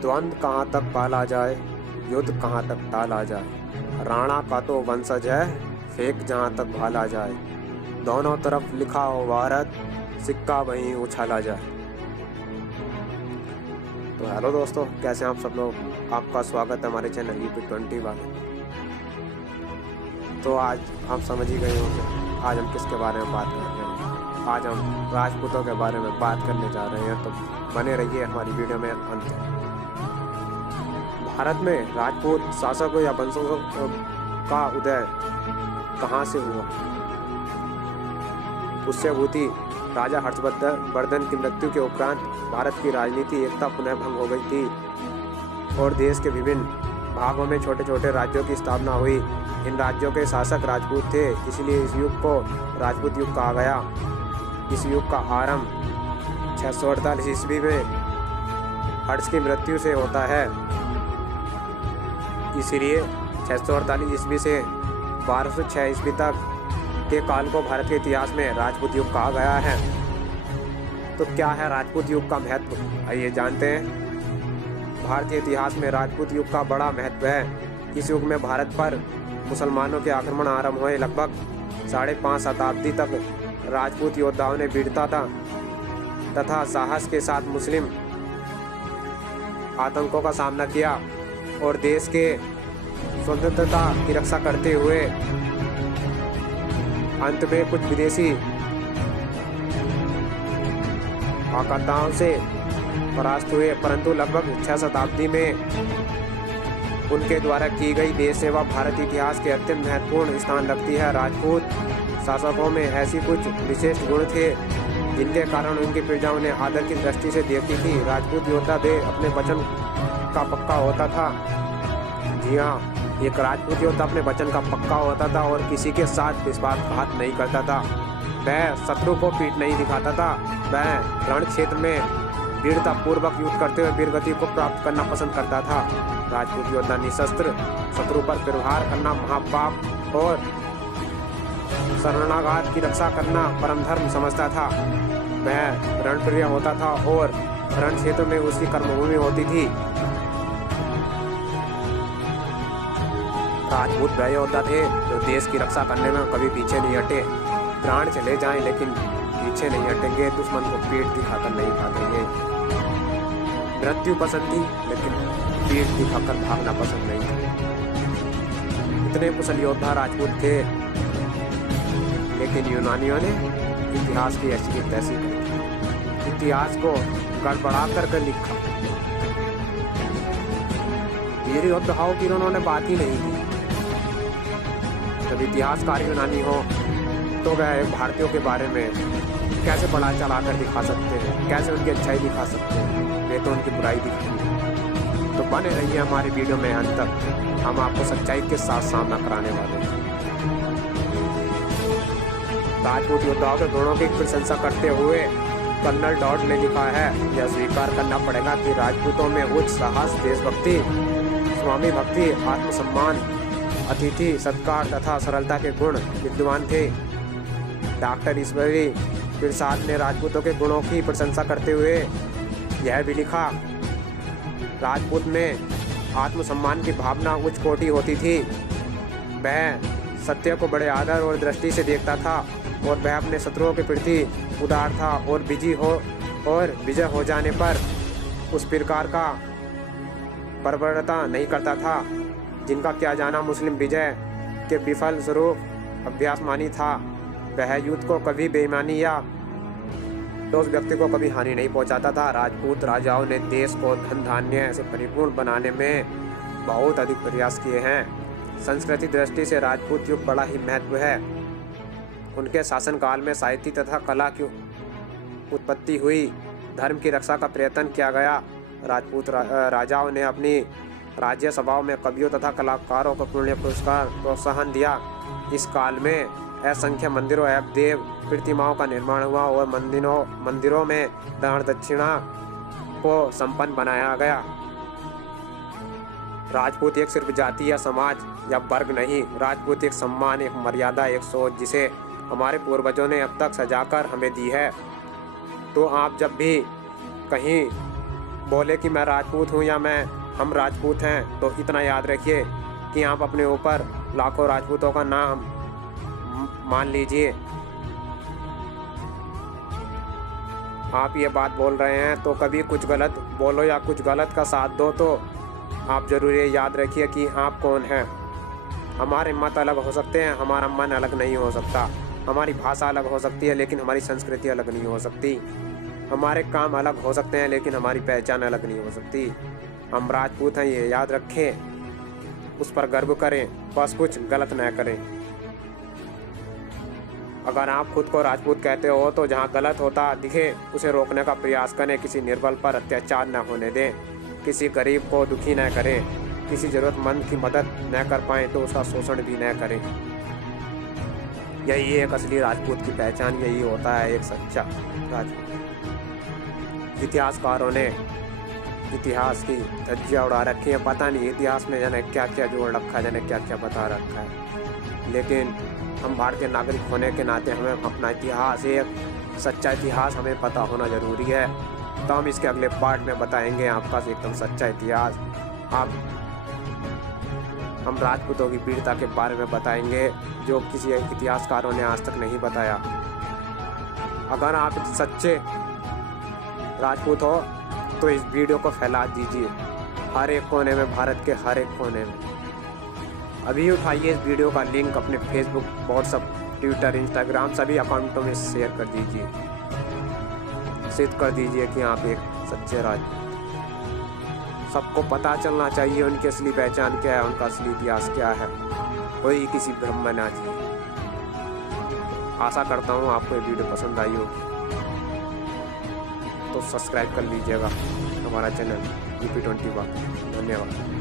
द्वंद्व कहाँ तक पाला जाए, युद्ध कहाँ तक टाला जाए। राणा का तो वंशज है, फेंक जहाँ तक भाला जाए। दोनों तरफ लिखा हो भारत, सिक्का वहीं उछाला जाए। तो हेलो दोस्तों, कैसे हैं आप सब लोग। आपका स्वागत है हमारे चैनल EP20 वाले। तो आज आप समझ ही गए होंगे आज हम किसके बारे में बात कर रहे हैं। आज हम राजपूतों के बारे में बात करने जा रहे हैं, तो बने रहिए हमारी वीडियो में अंत तक। भारत में राजपूत शासकों या वंशों का उदय कहाँ से हुआ। पुष्यभूति राजा हर्षवर्धन की मृत्यु के उपरांत भारत की राजनीति एकता पुनः भंग हो गई थी और देश के विभिन्न भागों में छोटे छोटे राज्यों की स्थापना हुई। इन राज्यों के शासक राजपूत थे, इसलिए इस युग को राजपूत युग कहा गया। इस युग का आरंभ 648 ईस्वी में हर्ष की मृत्यु से होता है, इसलिए 648 ईस्वी से 1206 ईस्वी तक के काल को भारत के इतिहास में राजपूत युग कहा गया है। तो क्या है राजपूत युग का महत्व, आइए जानते हैं। भारतीय इतिहास में राजपूत युग का बड़ा महत्व है। इस युग में भारत पर मुसलमानों के आक्रमण आरंभ हुए। लगभग 5.5 शताब्दी तक राजपूत योद्धाओं ने वीरता तथा साहस के साथ मुस्लिम आतंकों का सामना किया और देश के स्वतंत्रता की रक्षा करते हुए अंत में कुछ विदेशी आक्रांताओं से परास्त हुए, परंतु लगभग 6 शताब्दी में उनके द्वारा की गई देश सेवा भारतीय इतिहास के अत्यंत महत्वपूर्ण स्थान रखती है। राजपूत शासकों में ऐसी कुछ विशेष गुण थे जिनके कारण उनकी प्रजा उन्हें आदर की दृष्टि से देखती थी। राजपूत योद्धा वे अपने वचन का पक्का होता था। जी हाँ, एक राजपूत योद्धा अपने वचन का पक्का होता था और किसी के साथ विश्वासघात नहीं करता था। वह शत्रु को पीठ नहीं दिखाता था। वह रण क्षेत्र में वीरता पूर्वक युद्ध करते हुए वीरगति को प्राप्त करना पसंद करता था। राजपूत योद्धा निशस्त्र शत्रु पर प्रहार करना महापाप और शरणागत की रक्षा करना परम धर्म समझता था। वह रणप्रिय होता था और रण क्षेत्र में उसकी कर्मभूमि होती थी। राजपूत वह योद्धा थे जो देश की रक्षा करने में कभी पीछे नहीं हटे। प्राण चले जाएं लेकिन पीछे नहीं हटेंगे, दुश्मन को पीठ दिखाकर नहीं भागेंगे। मृत्यु पसंद थी लेकिन पीठ दिखाकर भागना पसंद नहीं था। इतने कुशल योद्धा राजपूत थे, लेकिन यूनानियों ने इतिहास की ऐसी की तैसी की, इतिहास को गड़बड़ा करके लिखा। वीर योद्धाओं की उन्होंने बात ही नहीं की। जब इतिहासकार यूनानी हो तो वह भारतीयों के बारे में कैसे बढ़ा चढ़ा कर दिखा सकते हैं, कैसे उनकी अच्छाई दिखा सकते हैं, वे तो उनकी बुराई दिखाएंगे। तो बने रहिए हमारी वीडियो में अंत तक, हम आपको सच्चाई के साथ सामना कराने वाले हैं। राजपूत योद्धाओं के गुणों की प्रशंसा करते हुए कर्नल डॉड ने लिखा है, यह स्वीकार करना पड़ेगा कि राजपूतों में उच्च साहस, देशभक्ति, स्वामी भक्ति, आत्मसम्मान, अतिथि सत्कार तथा सरलता के गुण विद्यमान थे। डॉक्टर ईश्वरी प्रसाद ने राजपूतों के गुणों की प्रशंसा करते हुए यह भी लिखा, राजपूत में आत्मसम्मान की भावना उच्च कोटि होती थी। वह सत्य को बड़े आदर और दृष्टि से देखता था और वह अपने शत्रुओं के प्रति उदार था और विजय हो जाने पर उस प्रकार का परवरता नहीं करता था जिनका क्या जाना मुस्लिम विजय के विफल स्वरूप अभ्यास मानी था। वह युद्ध को कभी बेईमानी या तो उस व्यक्ति को कभी हानि नहीं पहुंचाता था। राजपूत राजाओं ने देश को धन धान्य से परिपूर्ण बनाने में बहुत अधिक प्रयास किए हैं। संस्कृति दृष्टि से राजपूत युग बड़ा ही महत्व है। उनके शासनकाल में साहित्य तथा कला की उत्पत्ति हुई, धर्म की रक्षा का प्रयत्न किया गया। राजपूत राजाओं ने अपनी राज्य सभाओं में कवियों तथा कलाकारों को पुण्य पुरस्कार प्रोत्साहन दिया। इस काल में असंख्य मंदिरों एवं देव प्रतिमाओं का निर्माण हुआ और मंदिरों में दान दक्षिणा को संपन्न बनाया गया। राजपूत एक सिर्फ जाति या समाज या वर्ग नहीं, राजपूत एक सम्मान, एक मर्यादा, एक सोच जिसे हमारे पूर्वजों ने अब तक सजाकर हमें दी है। तो आप जब भी कहीं बोले कि मैं राजपूत हूँ या हम राजपूत हैं, तो इतना याद रखिए कि आप अपने ऊपर लाखों राजपूतों का नाम मान लीजिए। आप ये बात बोल रहे हैं तो कभी कुछ गलत बोलो या कुछ गलत का साथ दो, तो आप ज़रूर ये याद रखिए कि आप कौन हैं। हमारे मत अलग हो सकते हैं, हमारा मन अलग नहीं हो सकता, हमारी भाषा अलग हो सकती है लेकिन हमारी संस्कृति अलग नहीं हो सकती, हमारे काम अलग हो सकते हैं लेकिन हमारी पहचान अलग नहीं हो सकती। हम राजपूत हैं, ये याद रखें, उस पर गर्व करें, बस कुछ गलत न करें। अगर आप खुद को राजपूत कहते हो तो जहाँ गलत होता दिखे उसे रोकने का प्रयास करें, किसी निर्बल पर अत्याचार न होने दें, किसी गरीब को दुखी न करें, किसी ज़रूरतमंद की मदद न कर पाएँ तो उसका शोषण भी न करें। यही एक असली राजपूत की पहचान, यही होता है एक सच्चा राजपूत। इतिहासकारों ने इतिहास की धज्जियाँ उड़ा रखी है, पता नहीं इतिहास में जाने क्या क्या जोड़ रखा है, जाने क्या क्या बता रखा है, लेकिन हम भारतीय नागरिक होने के नाते हमें अपना इतिहास, एक सच्चा इतिहास हमें पता होना ज़रूरी है। तो हम इसके अगले पार्ट में बताएंगे आपका एकदम सच्चा इतिहास। हम राजपूतों की वीरता के बारे में बताएंगे जो किसी इतिहासकारों ने आज तक नहीं बताया। अगर आप सच्चे राजपूत हो तो इस वीडियो को फैला दीजिए हर एक कोने में, भारत के हर एक कोने में। अभी उठाइए इस वीडियो का लिंक अपने फेसबुक, व्हाट्सएप, ट्विटर, इंस्टाग्राम सभी अकाउंटों में शेयर कर दीजिए, सिद्ध कर दीजिए कि आप एक सच्चे राजपूत। सबको पता चलना चाहिए उनकी असली पहचान क्या है, उनका असली इतिहास क्या है, कोई किसी भ्रम में ना जिए। आशा करता हूँ आपको ये वीडियो पसंद आई होगी, तो सब्सक्राइब कर लीजिएगा हमारा चैनल UP21। धन्यवाद।